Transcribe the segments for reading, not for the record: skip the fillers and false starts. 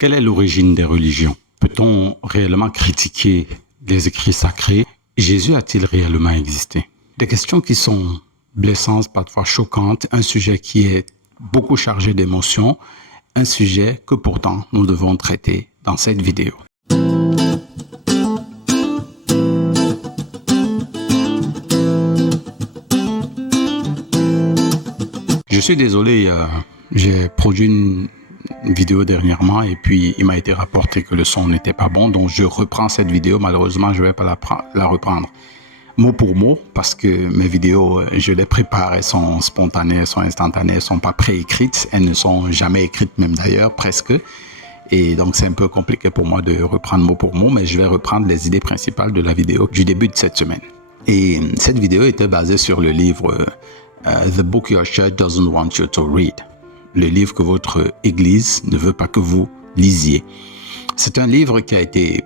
Quelle est l'origine des religions? Peut-on réellement critiquer les écrits sacrés? Jésus a-t-il réellement existé? Des questions qui sont blessantes, parfois choquantes, un sujet qui est beaucoup chargé d'émotions, un sujet que pourtant nous devons traiter dans cette vidéo. Je suis désolé, j'ai produit une vidéo dernièrement et puis il m'a été rapporté que le son n'était pas bon, donc je reprends cette vidéo. Malheureusement, je ne vais pas la reprendre mot pour mot parce que mes vidéos, je les prépare, elles sont spontanées, elles sont instantanées, elles ne sont pas préécrites, elles ne sont jamais écrites même d'ailleurs, presque. Et donc c'est un peu compliqué pour moi de reprendre mot pour mot, mais je vais reprendre les idées principales de la vidéo du début de cette semaine. Et cette vidéo était basée sur le livre The Book Your Church Doesn't Want You to Read, le livre que votre église ne veut pas que vous lisiez. C'est un livre qui a été,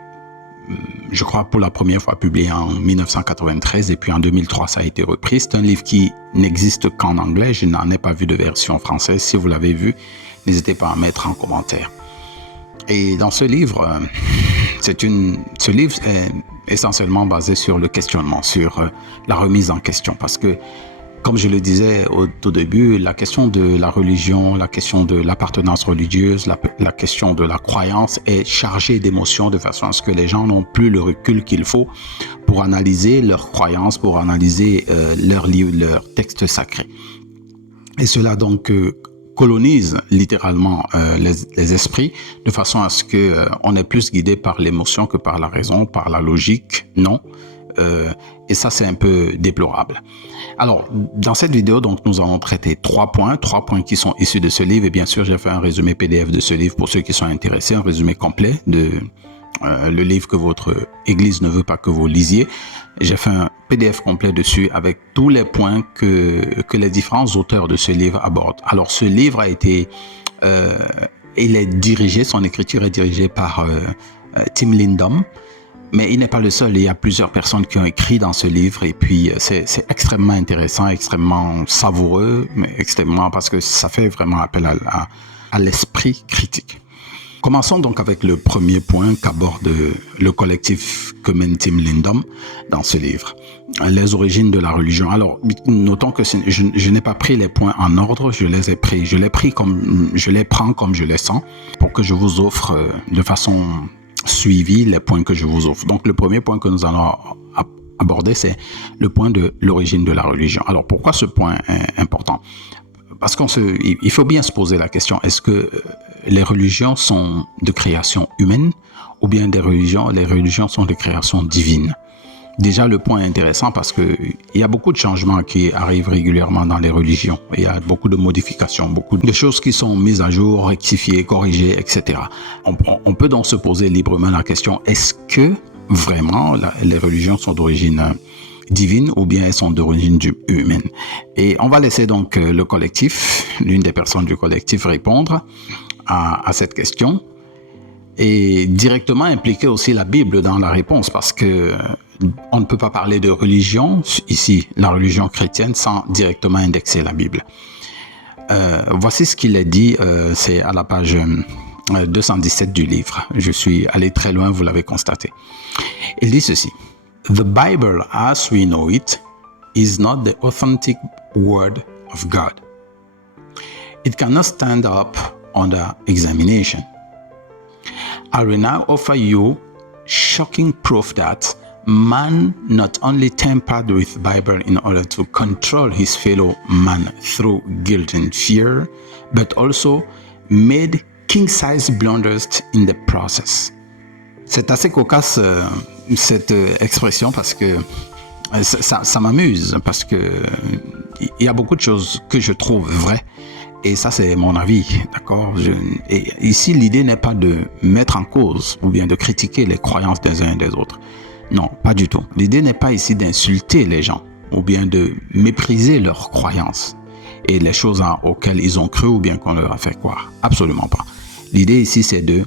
je crois, pour la première fois publié en 1993 et puis en 2003 ça a été repris. C'est un livre qui n'existe qu'en anglais, je n'en ai pas vu de version française. Si vous l'avez vu, n'hésitez pas à mettre en commentaire. Et dans ce livre, ce livre est essentiellement basé sur le questionnement, sur la remise en question. Parce que, comme je le disais au tout début, la question de la religion, la question de l'appartenance religieuse, la question de la croyance est chargée d'émotions de façon à ce que les gens n'ont plus le recul qu'il faut pour analyser leurs croyances, pour analyser leurs livres, leurs textes sacrés. Et cela donc colonise littéralement les esprits de façon à ce que on est plus guidé par l'émotion que par la raison, par la logique, non. Et ça, c'est un peu déplorable. Alors, dans cette vidéo, donc, nous allons traiter trois points qui sont issus de ce livre. Et bien sûr, j'ai fait un résumé PDF de ce livre pour ceux qui sont intéressés, un résumé complet de le livre que votre église ne veut pas que vous lisiez. J'ai fait un PDF complet dessus avec tous les points que les différents auteurs de ce livre abordent. Alors, ce livre a été, il est dirigé, son écriture est dirigée par Tim Lindom. Mais il n'est pas le seul, il y a plusieurs personnes qui ont écrit dans ce livre et puis c'est extrêmement intéressant, extrêmement savoureux, mais extrêmement parce que ça fait vraiment appel à l'esprit critique. Commençons donc avec le premier point qu'aborde le collectif que mène Tim Lindom dans ce livre, les origines de la religion. Alors, notons que je n'ai pas pris les points en ordre, je les prends comme je les sens pour que je vous offre de façon suivi les points que je vous offre. Donc, le premier point que nous allons aborder, c'est le point de l'origine de la religion. Alors, pourquoi ce point est important? Parce il faut bien se poser la question, est-ce que les religions sont de création humaine ou bien les religions sont de création divine? Déjà, le point est intéressant parce que il y a beaucoup de changements qui arrivent régulièrement dans les religions. Il y a beaucoup de modifications, beaucoup de choses qui sont mises à jour, rectifiées, corrigées, etc. On peut donc se poser librement la question, est-ce que vraiment les religions sont d'origine divine ou bien elles sont d'origine humaine? Et on va laisser donc le collectif, l'une des personnes du collectif répondre à cette question et directement impliquer aussi la Bible dans la réponse parce que on ne peut pas parler de religion, ici, la religion chrétienne, sans directement indexer la Bible. Voici ce qu'il est dit, c'est à la page 217 du livre. Je suis allé très loin, vous l'avez constaté. Il dit ceci. The Bible, as we know it, is not the authentic word of God. It cannot stand up under examination. I will now offer you shocking proof that man not only tampered with the Bible in order to control his fellow man through guilt and fear, but also made king-size blunders in the process. C'est assez cocasse cette expression parce que ça m'amuse parce que il y a beaucoup de choses que je trouve vraies. Et ça, c'est mon avis, d'accord? Et ici, l'idée n'est pas de mettre en cause ou bien de critiquer les croyances des uns et des autres. Non, pas du tout. L'idée n'est pas ici d'insulter les gens ou bien de mépriser leurs croyances et les choses auxquelles ils ont cru ou bien qu'on leur a fait croire. Absolument pas. L'idée ici, c'est de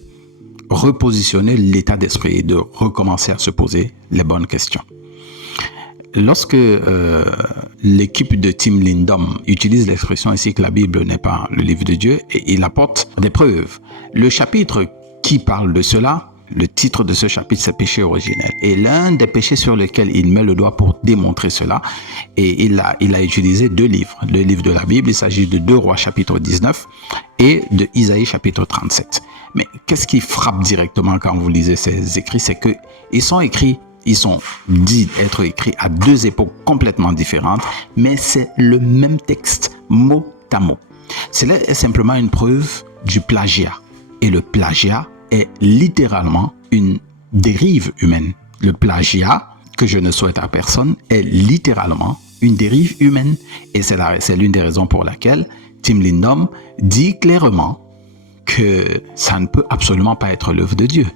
repositionner l'état d'esprit et de recommencer à se poser les bonnes questions. Lorsque l'équipe de Tim Lindom utilise l'expression ici que la Bible n'est pas le livre de Dieu, et il apporte des preuves. Le chapitre qui parle de cela. Le titre de ce chapitre, c'est péché originel. Et l'un des péchés sur lesquels il met le doigt pour démontrer cela, et il a utilisé 2 livres. Le livre de la Bible, il s'agit de 2 Rois chapitre 19 et de Isaïe chapitre 37. Mais qu'est-ce qui frappe directement quand vous lisez ces écrits? C'est qu'ils sont écrits, ils sont dits être écrits à 2 époques complètement différentes, mais c'est le même texte, mot à mot. C'est simplement une preuve du plagiat. Et le plagiat est littéralement une dérive humaine. Le plagiat, que je ne souhaite à personne, est littéralement une dérive humaine. Et c'est l'une des raisons pour laquelle Tim Lindom dit clairement que ça ne peut absolument pas être l'œuvre de Dieu.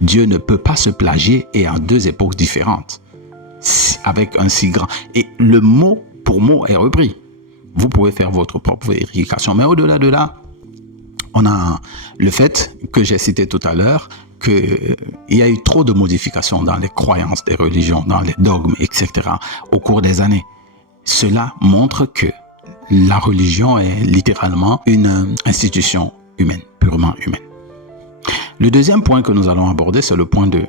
Dieu ne peut pas se plagier et en 2 époques différentes, avec un si grand... Et le mot pour mot est repris. Vous pouvez faire votre propre vérification. Mais au-delà de là, on a le fait que j'ai cité tout à l'heure, qu'il y a eu trop de modifications dans les croyances des religions, dans les dogmes, etc. au cours des années. Cela montre que la religion est littéralement une institution humaine, purement humaine. Le deuxième point que nous allons aborder, c'est le point de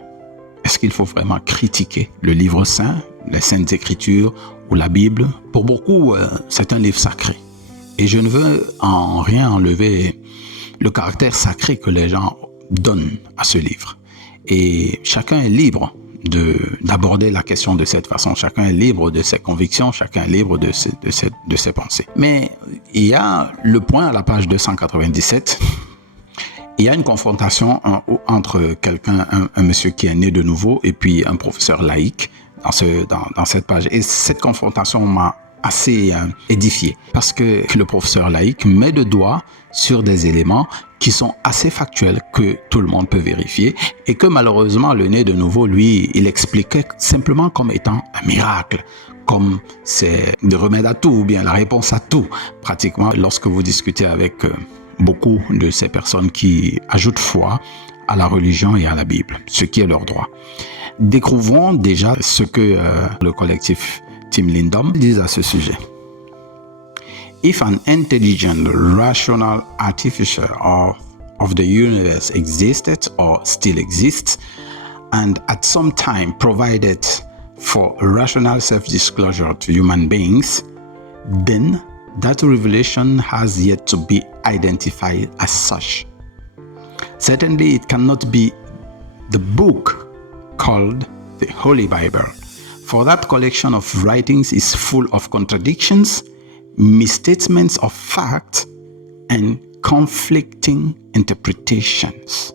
est-ce qu'il faut vraiment critiquer le livre saint, les saintes écritures ou la Bible? Pour beaucoup, c'est un livre sacré. Et je ne veux en rien enlever le caractère sacré que les gens donnent à ce livre. Et chacun est libre d'aborder la question de cette façon. Chacun est libre de ses convictions, chacun est libre de ses pensées. Mais il y a le point à la page 297. Il y a une confrontation entre un monsieur qui est né de nouveau et puis un professeur laïque dans cette page. Et cette confrontation m'a assez édifié parce que le professeur laïque met le doigt sur des éléments qui sont assez factuels que tout le monde peut vérifier et que malheureusement le né de nouveau, lui, il expliquait simplement comme étant un miracle, comme c'est le remède à tout ou bien la réponse à tout. Pratiquement, lorsque vous discutez avec beaucoup de ces personnes qui ajoutent foi à la religion et à la Bible, ce qui est leur droit. Découvrons déjà ce que le collectif Tim Lindom dit à ce sujet. If an intelligent, rational artificer of the universe existed or still exists, and at some time provided for rational self-disclosure to human beings, then that revelation has yet to be identified as such. Certainly, it cannot be the book called the Holy Bible, for that collection of writings is full of contradictions, misstatements of fact, and conflicting interpretations.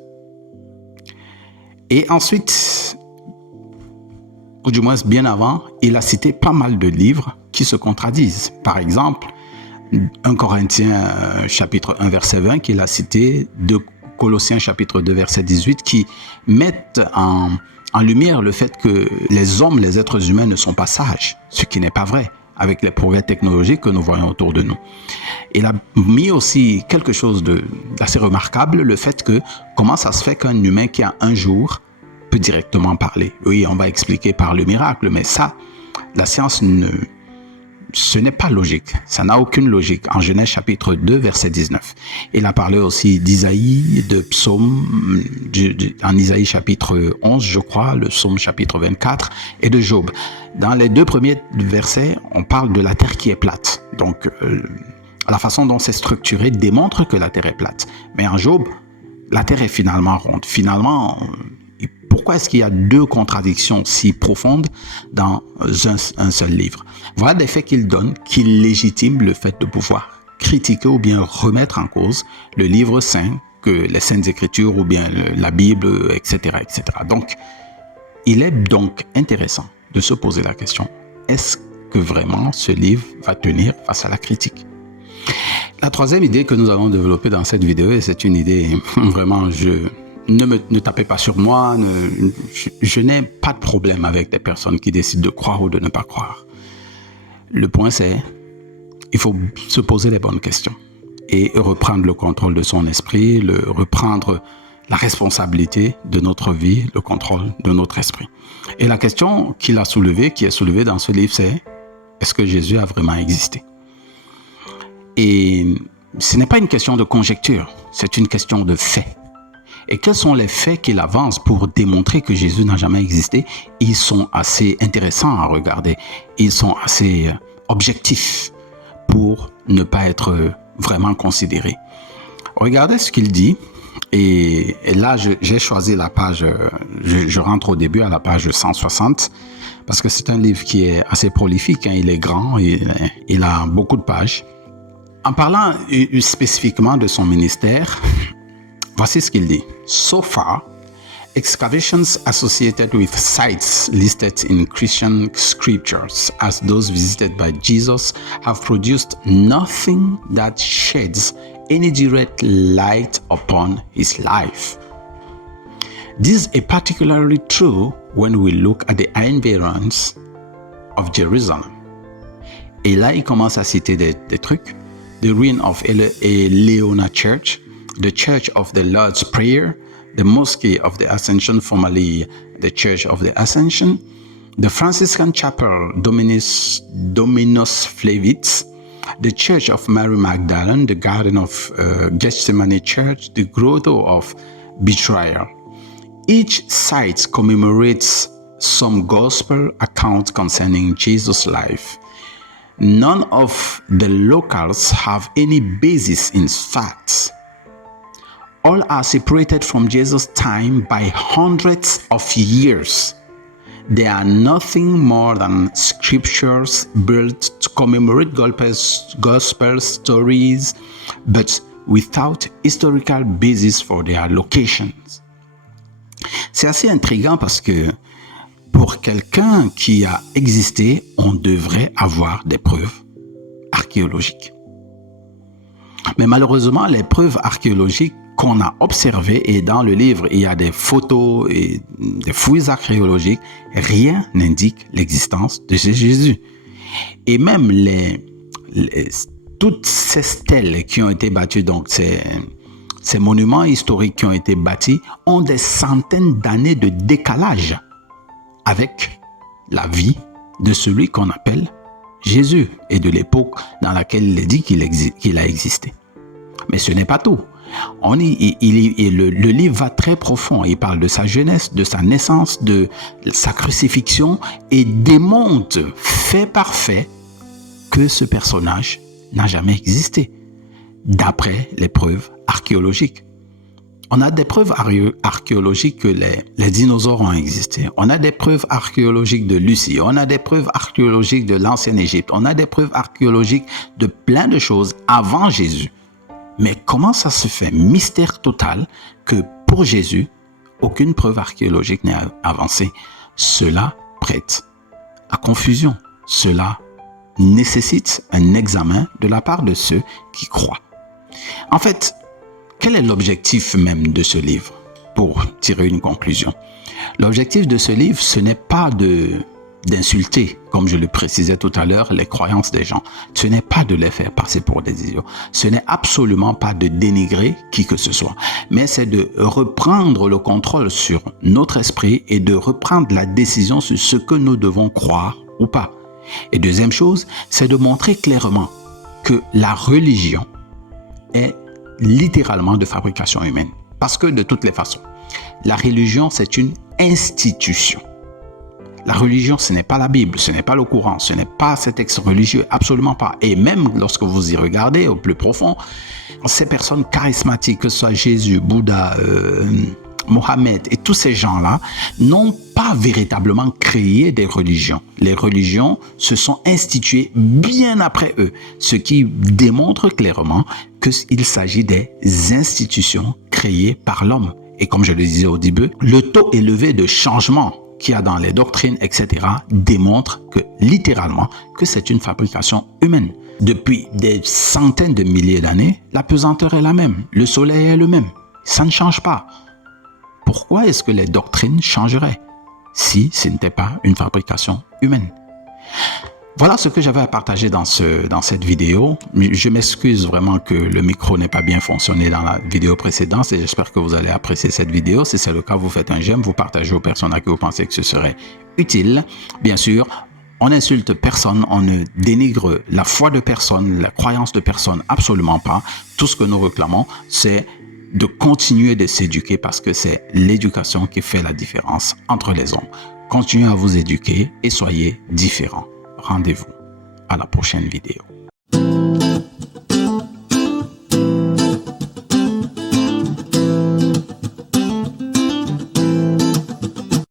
Et ensuite, ou du moins bien avant, il a cité pas mal de livres qui se contradisent. Par exemple, 1 Corinthiens chapitre 1 verset 20 qu'il a cité, 2 Colossiens chapitre 2 verset 18 qui mettent en lumière le fait que les hommes, les êtres humains ne sont pas sages, ce qui n'est pas vrai avec les progrès technologiques que nous voyons autour de nous. Il a mis aussi quelque chose d'assez remarquable, le fait que comment ça se fait qu'un humain qui a un jour peut directement parler. Oui, on va expliquer par le miracle, mais ça, la science ce n'est pas logique, ça n'a aucune logique. En Genèse chapitre 2 verset 19. Il a parlé aussi d'Isaïe, de Psaume, en Isaïe chapitre 11 je crois, le Psaume chapitre 24 et de Job. Dans les 2 premiers versets, on parle de la terre qui est plate. Donc la façon dont c'est structuré démontre que la terre est plate. Mais en Job, la terre est finalement ronde. Finalement, pourquoi est-ce qu'il y a 2 contradictions si profondes dans un seul livre? Voilà des faits qu'il donne qui légitiment le fait de pouvoir critiquer ou bien remettre en cause le livre saint, que les saintes écritures ou bien la Bible, etc., etc. Donc, il est donc intéressant de se poser la question, est-ce que vraiment ce livre va tenir face à la critique? La troisième idée que nous allons développer dans cette vidéo, et c'est une idée vraiment, ne tapez pas sur moi, je n'ai pas de problème avec des personnes qui décident de croire ou de ne pas croire. Le point c'est, il faut se poser les bonnes questions et reprendre le contrôle de son esprit, reprendre la responsabilité de notre vie, le contrôle de notre esprit. Et la question qu'il a soulevée, qui est soulevée dans ce livre, c'est est-ce que Jésus a vraiment existé? Et ce n'est pas une question de conjecture, c'est une question de fait. Et quels sont les faits qu'il avance pour démontrer que Jésus n'a jamais existé? Ils sont assez intéressants à regarder. Ils sont assez objectifs pour ne pas être vraiment considérés. Regardez ce qu'il dit. Et là, j'ai choisi la page, je rentre au début à la page 160, parce que c'est un livre qui est assez prolifique, hein, il est grand, il a beaucoup de pages. En parlant spécifiquement de son ministère, voici ce qu'il dit. So far, excavations associated with sites listed in Christian scriptures as those visited by Jesus have produced nothing that sheds any direct light upon his life. This is particularly true when we look at the environs of Jerusalem. Et là, il commence à citer des trucs. The ruin of Eleona Church, the Church of the Lord's Prayer, the Mosque of the Ascension, formerly the Church of the Ascension, the Franciscan Chapel Dominus Flevit, the Church of Mary Magdalene, the Garden of Gethsemane Church, the Grotto of Betrayal. Each site commemorates some gospel account concerning Jesus' life. None of the locals have any basis in facts. All are separated from Jesus' time by hundreds of years. They are nothing more than scriptures built to commemorate gospel stories, but without historical basis for their locations. C'est assez intriguant parce que pour quelqu'un qui a existé, on devrait avoir des preuves archéologiques. Mais malheureusement, les preuves archéologiques qu'on a observées, et dans le livre, il y a des photos et des fouilles archéologiques, rien n'indique l'existence de Jésus. Et même toutes ces stèles qui ont été bâties, donc ces monuments historiques qui ont été bâtis, ont des centaines d'années de décalage avec la vie de celui qu'on appelle Jésus et de l'époque dans laquelle il est dit qu'il a existé. Mais ce n'est pas tout. Le livre va très profond. Il parle de sa jeunesse, de sa naissance, de sa crucifixion et démontre fait par fait que ce personnage n'a jamais existé, d'après les preuves archéologiques. On a des preuves archéologiques que les dinosaures ont existé. On a des preuves archéologiques de Lucie. On a des preuves archéologiques de l'ancienne Égypte. On a des preuves archéologiques de plein de choses avant Jésus. Mais comment ça se fait, mystère total, que pour Jésus, aucune preuve archéologique n'est avancée? Cela prête à confusion. Cela nécessite un examen de la part de ceux qui croient. En fait, quel est l'objectif même de ce livre? Pour tirer une conclusion. L'objectif de ce livre, ce n'est pas d'insulter, comme je le précisais tout à l'heure, les croyances des gens. Ce n'est pas de les faire passer pour des idiots. Ce n'est absolument pas de dénigrer qui que ce soit. Mais c'est de reprendre le contrôle sur notre esprit et de reprendre la décision sur ce que nous devons croire ou pas. Et deuxième chose, c'est de montrer clairement que la religion est littéralement de fabrication humaine. Parce que de toutes les façons, la religion, c'est une institution. La religion, ce n'est pas la Bible, ce n'est pas le Coran, ce n'est pas ces textes religieux, absolument pas. Et même lorsque vous y regardez au plus profond, ces personnes charismatiques, que ce soit Jésus, Bouddha, Mohammed et tous ces gens-là, n'ont pas véritablement créé des religions. Les religions se sont instituées bien après eux, ce qui démontre clairement qu'il s'agit des institutions créées par l'homme. Et comme je le disais au début, le taux élevé de changement qu'il y a dans les doctrines, etc., démontre que littéralement que c'est une fabrication humaine. Depuis des centaines de milliers d'années, la pesanteur est la même, le soleil est le même, ça ne change pas. Pourquoi est-ce que les doctrines changeraient si ce n'était pas une fabrication humaine? Voilà ce que j'avais à partager dans cette vidéo. Je m'excuse vraiment que le micro n'ait pas bien fonctionné dans la vidéo précédente et j'espère que vous allez apprécier cette vidéo. Si c'est le cas, vous faites un j'aime, vous partagez aux personnes à qui vous pensez que ce serait utile. Bien sûr, on n'insulte personne, on ne dénigre la foi de personne, la croyance de personne, absolument pas. Tout ce que nous réclamons, c'est de continuer de s'éduquer parce que c'est l'éducation qui fait la différence entre les hommes. Continuez à vous éduquer et soyez différents. Rendez-vous à la prochaine vidéo.